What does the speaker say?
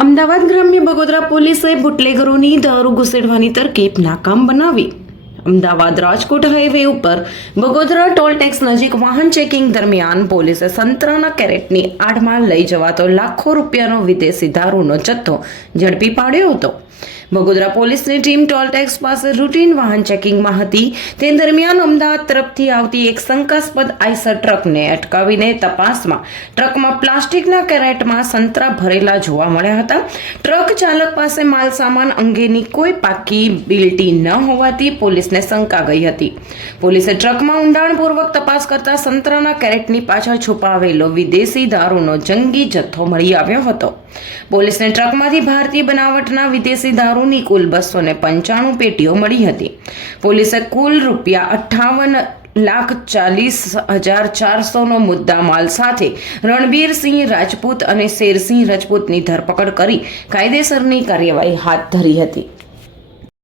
અમદાવાદ ગ્રામ્ય બગોદરા પોલીસે બુટલેગરોની દારૂ ઘુસેડવાની તરકીબ નાકામ બનાવી. અમદાવાદ રાજકોટ હાઈવે ઉપર બગોદરા ટોલ ટેક્સ નજીક વાહન ચેકિંગ દરમિયાન પોલીસે સંતરાના કેરેટની આડમાં લઈ જવાતો લાખો રૂપિયાનો વિદેશી દારૂનો જથ્થો ઝડપી પાડ્યો હતો. બગોદરા પોલીસની ટીમ ટોલટેક્સ પાસે રૂટીન વાહન ચેકિંગમાં હતી. તે દરમિયાન અમદાવાદ તરફથી આવતી એક શંકાસ્પદ આઈસર ટ્રકને અટકાવીને તપાસમાં ટ્રકમાં પ્લાસ્ટિકના કેરેટમાં સંતરા ભરેલા જોવા મળ્યા હતા. ટ્રક ચાલક પાસે માલ સામાન અંગેની કોઈ પાકી બિલ્ટી ન હોવાથી પોલીસને શંકા ગઈ હતી. પોલીસે ટ્રકમાં ઊંડાણપૂર્વક તપાસ કરતા સંતરાના કેરેટની પાછળ છુપાવેલો વિદેશી દારૂનો જંગી જથ્થો મળી આવ્યો હતો. પોલીસને ટ્રકમાંથી ભારતીય બનાવટના વિદેશી દારૂની કુલ બસો ને પંચાણું પેટીઓ મળી હતી. પોલીસે કુલ રૂપિયા અઠ્ઠાવન લાખ ચાલીસ હજાર ચારસોનો મુદ્દામાલ સાથે રણબીરસિંહ રાજપૂત અને શેરસિંહ રાજપૂતની ધરપકડ કરી કાયદેસરની કાર્યવાહી હાથ ધરી હતી.